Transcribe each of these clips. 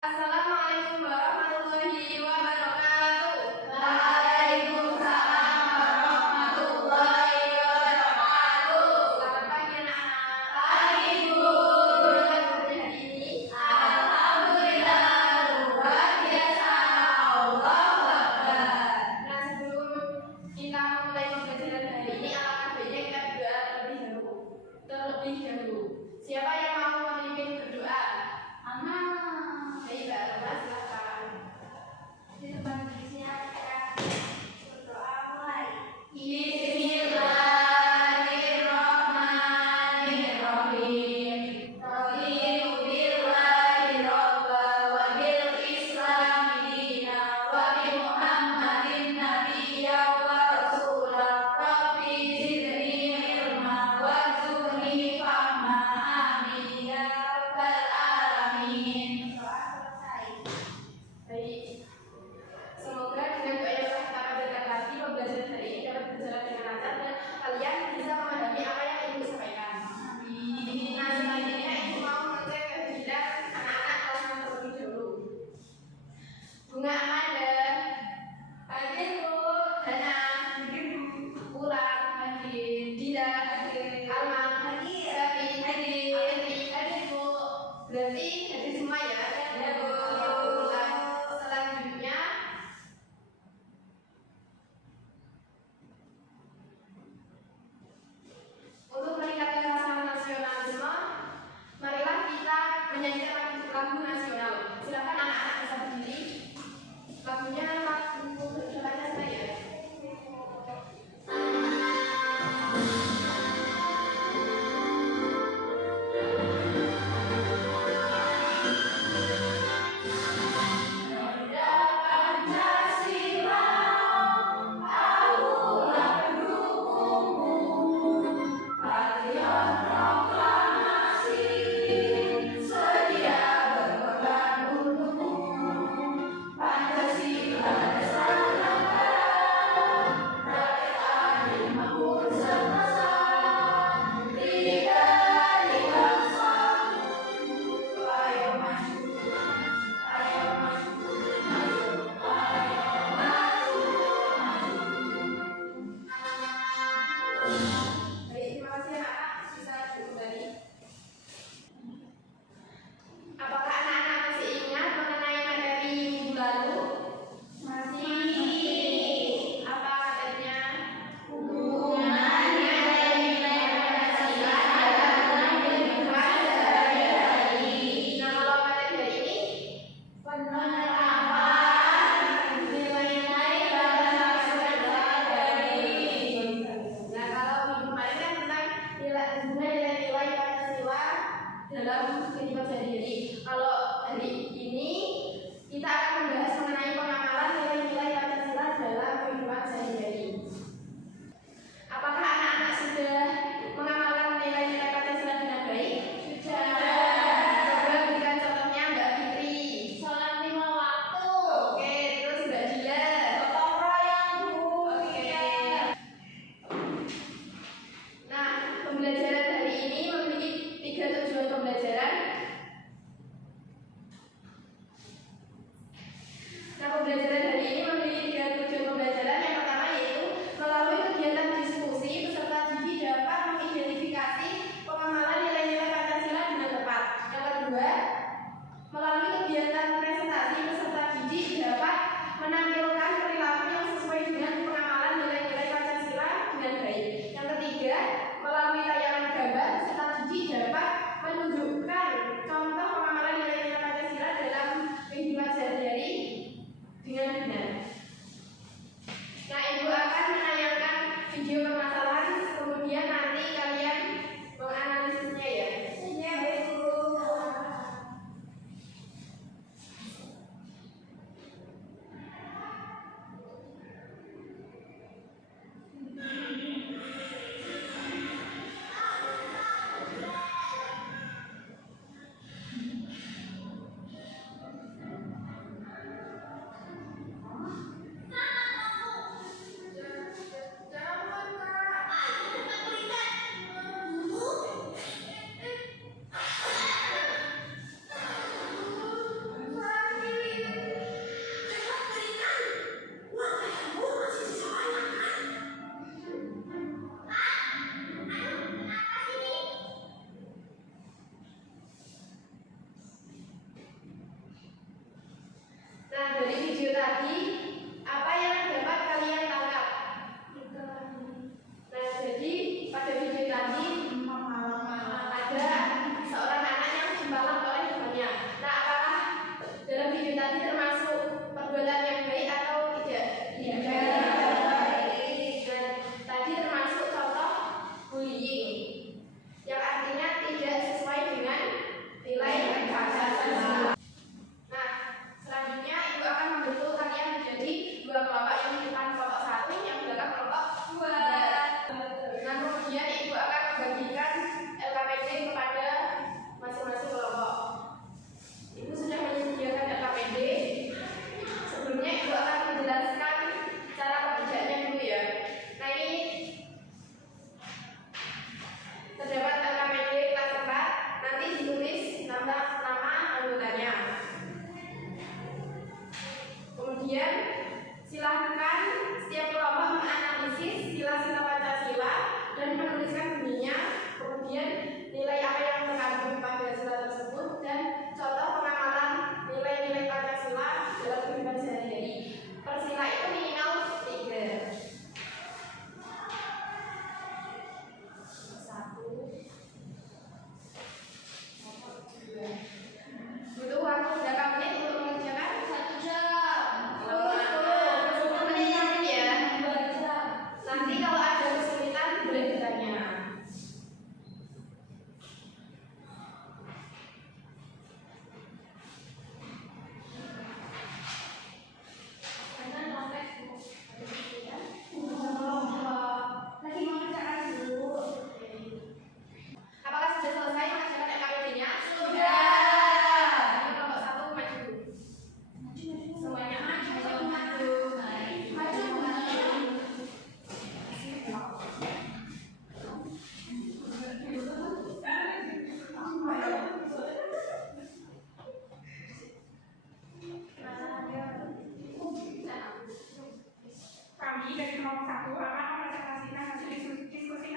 Assalamualaikum warahmatullahi wabarakatuh. Waalaikumsalam warahmatullahi wabarakatuh. Selamat pagi anak-anak. Pagi Bu. Bagaimana hari ini? Alhamdulillah luar biasa. Allahu Akbar. Nah, sebelum kita mulai pembelajaran hari ini, alangkah baiknya kita berdoa terlebih dahulu. Siapa yang mau memimpin berdoa? Baik, Mbak Roma, silakan. Di depan silakan. Berdoa mulai. Bismillahirrahmanirrahim. Raditu billahi robba wa bil islami dina wa bi Muhammadin nabiyya wa rasula. Rabbi zidni ilma warzuqni fahma. Amin ya rabbal alamin. Baik. Semoga dengan doa yang telah kita panjatkan tadi, pembelajaran hari ini dapat berjalan dengan lancar dan kalian bisa memahami apa yang Ibu sampaikan. Nah, selanjutnya Ibu mau mengecek kehadiran anak-anak kelas 6 terlebih dahulu. Bunga Amanda, hadir Bu. Hana, hadir Bu. Ulan, hadir. Dinda, hadir. Alma, hadir. Safi, hadir. Afri, hadir Bu. Berarti hadir semua ya? Ya Bu. Alhamdulillah. Selanjutnya untuk meningkatkan rasa nasionalisme, marilah kita menyanyikan lagu nasional. Silakan anak-anak bisa berdiri. Lagunya lagu berjalannya saya. Pancasila, akulah pendukungmu. Patriot proklamasi, sedia berkorban untukmu. Pancasila dasar negara, rakyat adil makmur semesta. Bidadari bangsa, ayo maju, ayo maju. Baik, terima kasih anak-anak. Bisa duduk kembali. Apakah anak-anak masih ingat mengenai materi minggu lalu? Masih. Apa materinya? Hubungan nilai-nilai Pancasila dalam kehidupan sehari-hari. Nah, kalau materi hari ini, Penerapan nilai-nilai dalam sehari-hari. nah kalau minggu kemarin kan tentang nilai-nilai Pancasila dalam kehidupan sehari-hari. Kalau hari ini kita akan membahas mengenai pengamalan nilai-nilai Pancasila dalam kehidupan sehari-hari. Apakah anak-anak sudah mengamalkan nilai-nilai Pancasila dengan baik? Coba berikan contohnya Mbak Fitri. Sholat 5 waktu. Oke, terus Mbak Dila. Gotong royong, Bu. Oke. Nah, pembelajaran hari ini memiliki 3 tujuan pembelajaran. Nah, pembelajaran hari ini memiliki 3 tujuan pembelajaran. Yang pertama yaitu melalui kegiatan diskusi, peserta didik dapat mengidentifikasi pengamalan nilai-nilai Pancasila dengan tepat. Yang kedua, melalui kegiatan presentasi, peserta didik dapat menampilkan perilaku yang sesuai dengan pengamalan nilai-nilai Pancasila dengan baik. Yang ketiga, melalui tayangan gambar, peserta didik dapat menunjukkan contoh pengamalan nilai-nilai Pancasila dalam kehidupan sehari-hari dengan benar. Nah, Ibu akan menayangkan video permasalahan, kemudian nanti kalian menganalisisnya ya. Iya, Bu. Jangan lupa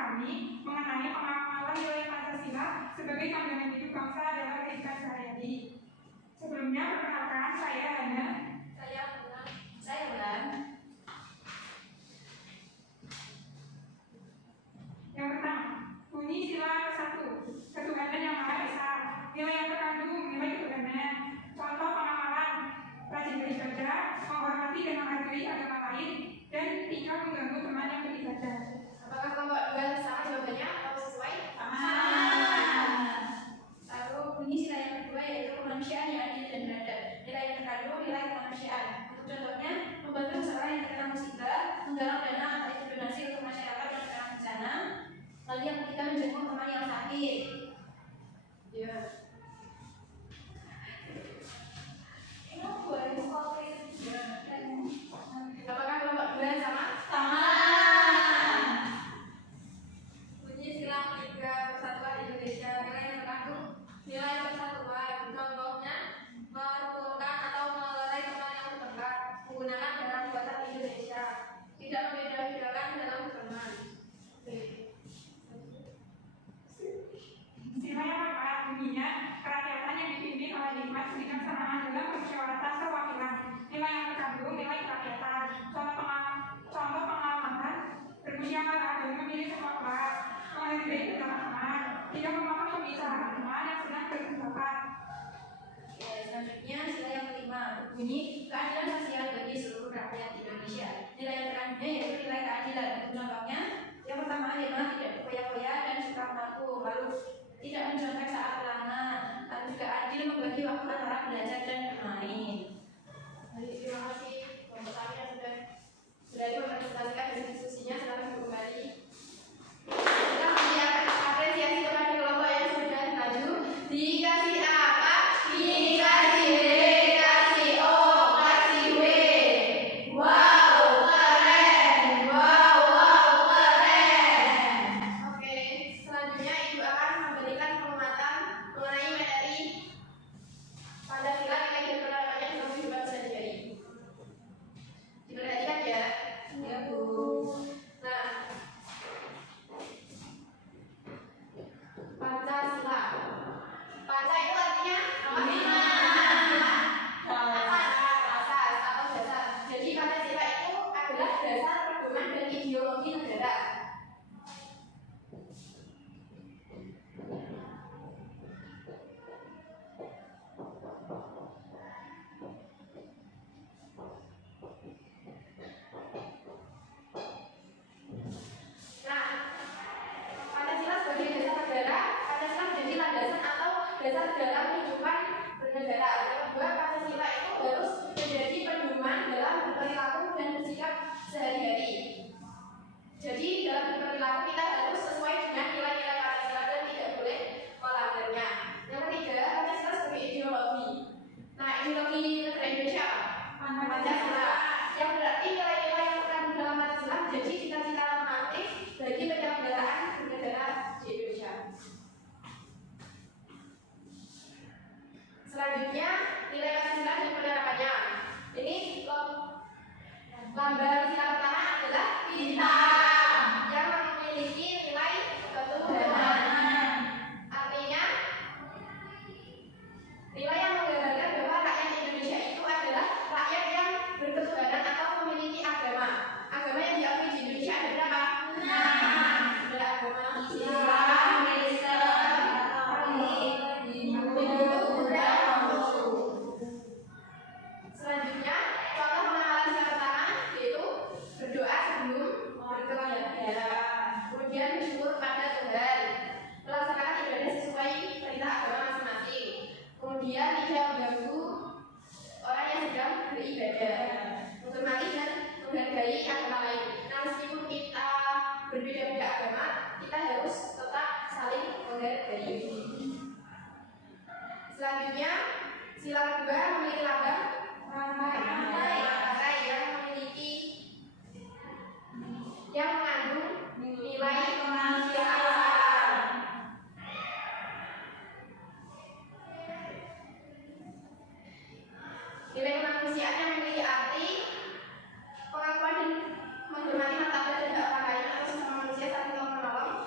kami mengenai pengamalan nilai Pancasila sebagai pandangan hidup bangsa dalam kehidupan sehari-hari. Sebelumnya, perkenalkan saya Hana. Saya Bulan. Yang pertama, bunyi sila ke-1, ketuhanan yang Maha Esa. Nilai yang terkandung, nilai ketuhanan. Contoh pengamalan, rajin beribadah, menghormati dan menghargai agama lain, dan tidak mengganggu teman yang beribadah. Apakah kelompok 2 sama jawabannya atau sesuai? Sama. Lalu bunyi sila yang kedua yaitu kemanusiaan yang adil dan beradab. Nilai yang terkandung nilai kemanusiaan. Untuk contohnya, membantu seseorang yang terkena musibah, menggalang dana atau ikut donasi untuk masyarakat yang terkena bencana. Lalu yang ketiga, menjenguk teman yang sakit. Ya. Apakah kelompok 2 sama? Sama. Bunyi sila 3 Persatuan Indonesia. Nilai yang terkandung nilai persatuan. Contohnya, merukunkan atau melerai teman yang bertengkar menggunakan dalam buatan Indonesia. Tidak membeda-bedakan dalam berteman. Sila yang keempat, bunyinya kerakyatan yang dipimpin oleh hikmat berikan kesamaan dalam permusyawaratan perwakilan. Nilai yang terkandung nilai kerakyatan. Contoh pengalaman bermusyawarah dan memilih semua kelas, menghargai kebersamaan, tidak memakan pemisahan teman yang sedang berpendapat. Oke, selanjutnya sila yang kelima bunyi keadilan sosial bagi seluruh rakyat Indonesia. Nilai yang terkandungnya yaitu nilai keadilan. Contohnya, yang pertama adalah tidak berkoya-koya dan suka mengaku, lalu tidak mencontek saat ulangan, lalu juga adil membagi waktu antara belajar dan bermain. Jadi, terima kasih untuk kalian yang sudah berani mempresentasikan diskusinya. Silakan kembali. Kita menyiapkan apresiasi kepada kelompok yang sudah maju. Dikasih apa? Dikasih B, kasih O, kasih W. Wow, keren. Wow, keren. Oke, selanjutnya Ibu akan memberikan penguatan mengenai materi Pancasila nilai dan penerapannya dalam kehidupan sehari-hari. Diperhatikan ya. Ya, Bu. Nah, Pancasila. Panca itu artinya apa? Asas atau dasar. Jadi Pancasila itu adalah dasar pedoman dan ideologi negara. Nah, Pancasila sebagai dasar negara, Pancasila menjadi landasan atau dasar dalam kehidupan bernegara. Yang kedua, Pancasila itu harus menjadi pedoman dalam berperilaku dan bersikap sehari-hari. Jadi dalam berperilaku kita harus sesuai dengan nilai-nilai Pancasila dan tidak boleh melanggarnya. Yang ketiga, Pancasila sebagai ideologi. Nah, ideologi negara Indonesia apa? Pancasila. Yang berarti nilai-nilai yang terkandung dalam Pancasila menjadi cita-cita normatif bagi penyelenggaraan bernegara di Indonesia. Selanjutnya, nilai Pancasila dan penerapannya. Ini lambang sila pertama adalah bintang yang memiliki nilai ketuhanan. Artinya, nilai yang menggambarkan bahwa rakyat Indonesia itu adalah rakyat yang berketuhanan atau memiliki agama. Agama yang diakui di Indonesia ada berapa? Ada agama Islam, Kristen, Katolik, Hindu, Buddha, Konghucu. Selanjutnya, contoh pengenalan sila pertama yaitu berdoa sebelum berkeluarga, kemudian bersyukur pada Tuhan, melaksanakan ibadah sesuai perintah agama masing-masing, kemudian tidak mengganggu orang yang sedang beribadah, menghormati dan menghargai agama lain. Nah, meskipun kita berbeda-beda agama, kita harus tetap saling menghargai. Selanjutnya, sila kedua memiliki lambang rantai yang memiliki yang mengandung nilai kemanusiaan. Nilai kemanusiaan yang memiliki arti pengakuan dan menghormati martabat dan hak orang lain atau sesama manusia saling tolong menolong,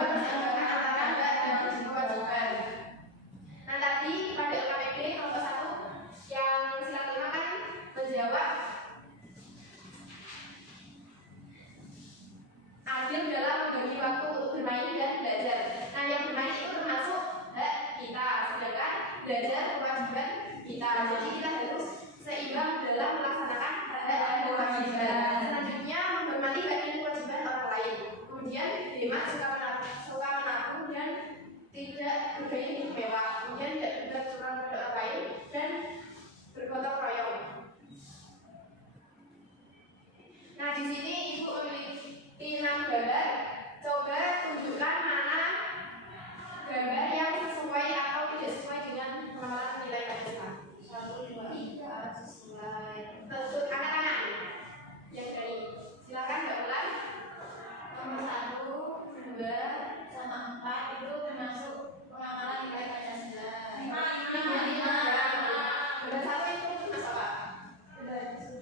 keseimbangan antara hak dan kewajiban. Nah tadi pada LKPD kelompok 1 yang sila 5 kan menjawab adil dalam membagi waktu untuk bermain dan belajar. Nah yang bermain itu termasuk hak kita, sedangkan belajar kewajiban kita. Jadi kita harus seimbang dalam melaksanakan hak dan kewajiban. Selanjutnya menghormati hak dan kewajiban orang lain. Kemudian hemat, suka menabung dan tidak bergaya hidup mewah. Kemudian tidak berbuat curang pada orang lain dan bergotong royong. Nah di sini ibu memiliki 6 gambar. Coba tunjukkan mana gambar yang sesuai atau tidak sesuai dengan penerapan nilai Pancasila. 1, 2, 3 sesuai. Tentu anak-anak yang dari silakan Mbak Ulan. Nomor 1, 2, sama 4 itu termasuk pengamalan nilai Pancasila. 5. Gambar 1 itu mas apa?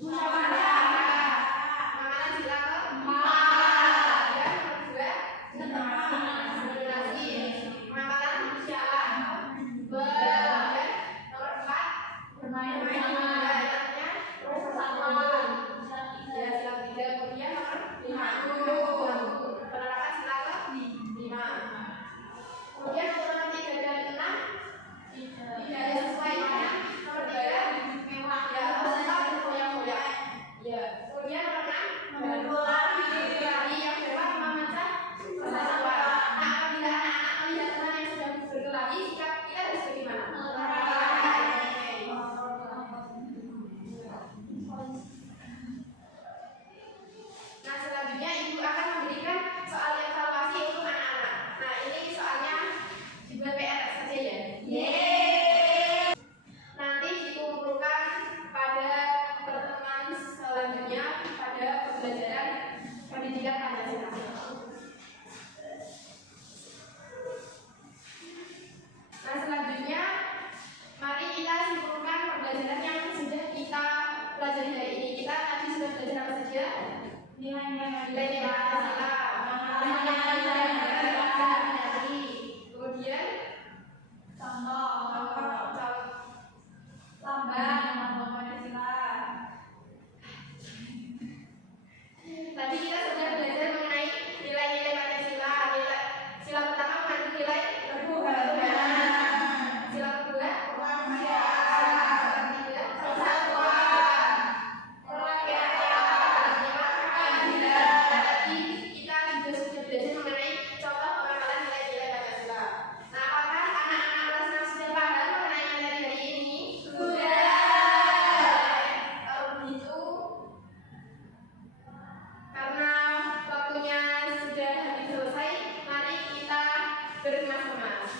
Musyawarah. Pengamatan sila ke 4. Dan nomor 2 generasi. Pengamatan syarat. Dan nomor 4 Bermain ya, bersama. enaknya Persatuan. ya sila 3. Kemudian nomor 5 penerapan sila ke 5. Kemudian untuk nomor 3 dan 6 tidak ada sesuai ya. Nomor 3 Mewah. ya tetap bergoyang-goyang. Ya. Kemudian nomor 6 berlari yang hebat memecah persatuan. Nah apabila anak-anak melihat teman yang sedang berlari, sikap kita harus bagaimana? Nah selanjutnya ibu akan memberikan soal evaluasi untuk anak-anak. Nah ini soalnya dibuat PR saja ya. Nanti dikumpulkan pada pertemuan selanjutnya pada pembelajaran pendidikan Pancasila. Nah selanjutnya mari kita simpulkan pembelajaran yang sudah kita pelajari hari ini. Kita tadi sudah belajar apa saja? Nilai-nilai Pancasila. Kemudian tadi kita sudah belajar mengenai nilai-nilai Pancasila. Sila pertama mengandung nilai ketuhanan. Sila kedua kemanusiaan. Sila ketiga persatuan. Tadi kita juga sudah belajar mengenai contoh pengamalan nilai-nilai Pancasila. Nah, apakah anak-anak kelas 6 sudah paham mengenai materi hari ini? Sudah. Kalau begitu, karena waktunya sudah habis selesai, mari kita berkemas-kemas.